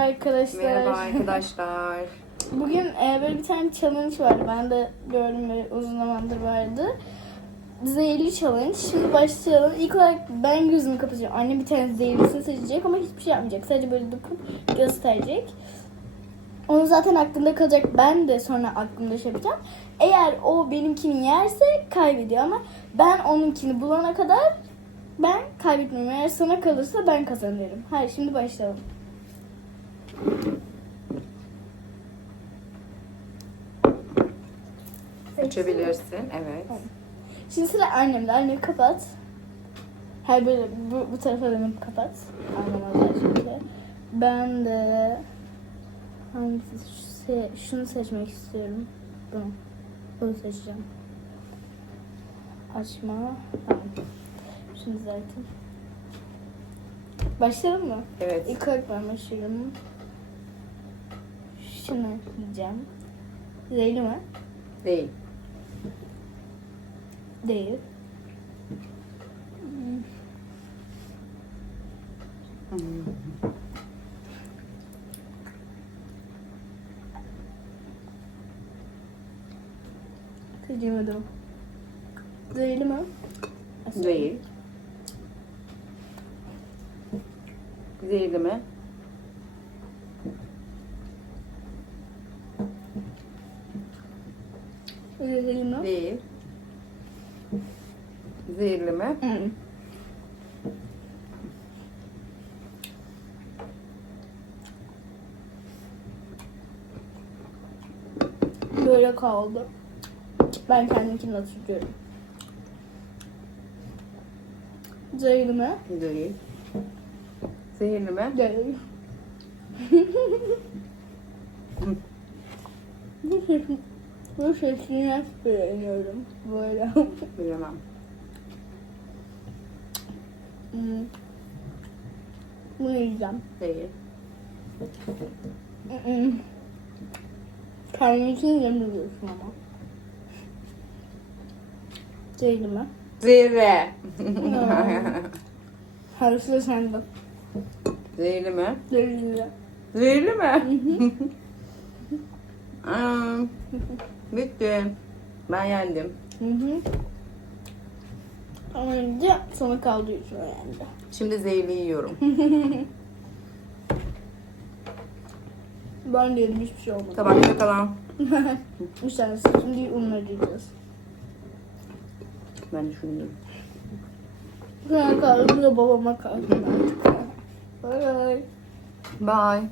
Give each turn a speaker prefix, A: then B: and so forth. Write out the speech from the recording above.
A: arkadaşlar.
B: Merhaba arkadaşlar.
A: Bugün e, böyle bir tane challenge var. Ben de gördüm ve uzun zamandır vardı. Zehirli challenge. Şimdi başlayalım. İlk olarak ben gözümü kapatacağım. Annem bir tane zehirlisini seçecek ama hiçbir şey yapmayacak. Sadece böyle dokunup gösterecek. Onun zaten aklında kalacak. Ben de sonra aklımda şey yapacağım. Eğer o benimkini yerse kaybediyor ama ben onunkini bulana kadar ben kaybetmiyorum. Eğer sana kalırsa ben kazanıyorum. Hayır şimdi başlayalım.
B: Seçebilirsin. Evet.
A: Şimdi sıra annemde. Annem kapat. Hayır böyle bu, bu tarafa dönüp kapat. Annem azar şimdi. Ben de hangisi şunu seçmek istiyorum. Bunu. Bunu seçeceğim. Açma. Tamam. Şimdi zaten. Başlayalım mı?
B: Evet.
A: İlk olarak ben başlıyorum. Şunu yiyeceğim. Zeyli mi?
B: Değil.
A: Değil. Seçemedim. Zeyli mi?
B: Değil. Zehirli mi?
A: Zeyli mi?
B: Değil. Zehirli mi?
A: Hı. Böyle kaldı. Ben kendimkini hatırlıyorum. Zeyli mi?
B: Değil. Zehirli mi?
A: Değil. Bu bu sesini nasıl beğeniyorum? Böyle.
B: Bilemem.
A: Hmm. Bunu yiyeceğim.
B: Değil.
A: Kendininkini yemiyorsun ama. Değil mi?
B: Zehirli.
A: Her sıra sende.
B: Zehirli mi?
A: Değil mi?
B: Zehirli mi? Aa, Bitti. Ben yendim.
A: Hı hı. Ama önce sana kaldı yüzüne yani.
B: Şimdi zehirli yiyorum.
A: Ben de yedim hiçbir şey olmadı.
B: Tabakta kalan.
A: Bir tanesi şimdi unları yiyeceğiz.
B: Ben de şunu yiyeyim.
A: Sana kaldı bu da babama kaldı. Bye.
B: Bye.